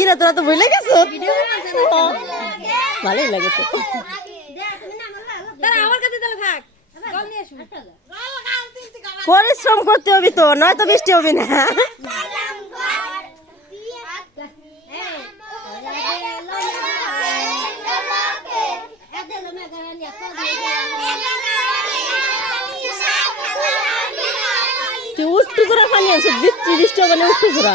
না তোরা তো ভুলে গেছো? ভালোই লাগেছে। নিয়ে পরিশ্রম করতে হবে তো নয়তো বৃষ্টি হবে না। উঠটু জোড়া পানি আনছো দিচ্ছি বৃষ্টি হবে না উঠটু জোড়া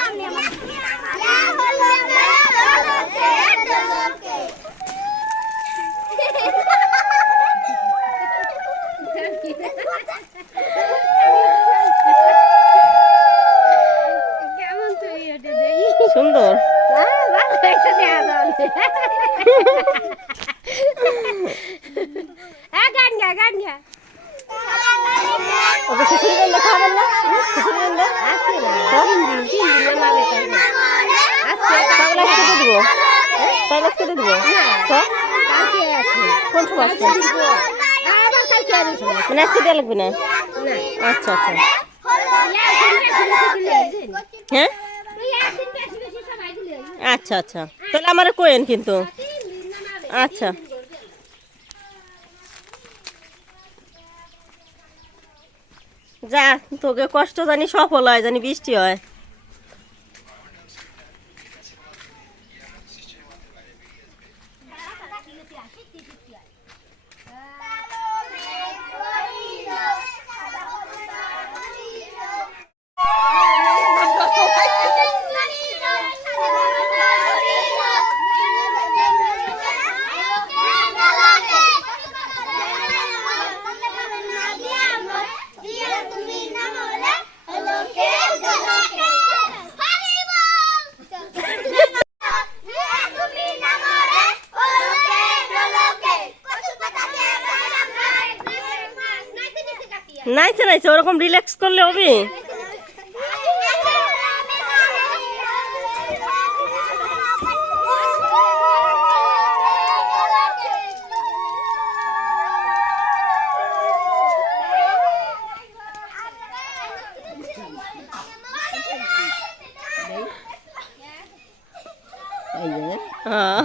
ওকে খিচুড়ি করলে খাবেন না? খিচুড়ি করলে চাউল আজকে কেটে দিব। চাউল আজকে কেটে দিব? তো কোন সময় আসছে মানে আজকে দেওয়া লাগবে না? আচ্ছা আচ্ছা। হ্যাঁ? আচ্ছা আচ্ছা। তাহলে আমার কোয়েন কিন্তু। আচ্ছা। যা তোকে কষ্ট জানি সফল হয় জানি বৃষ্টি হয়। নাইছে নাইছে ওরকম রিল্যাক্স করলে হবে? হ্যাঁ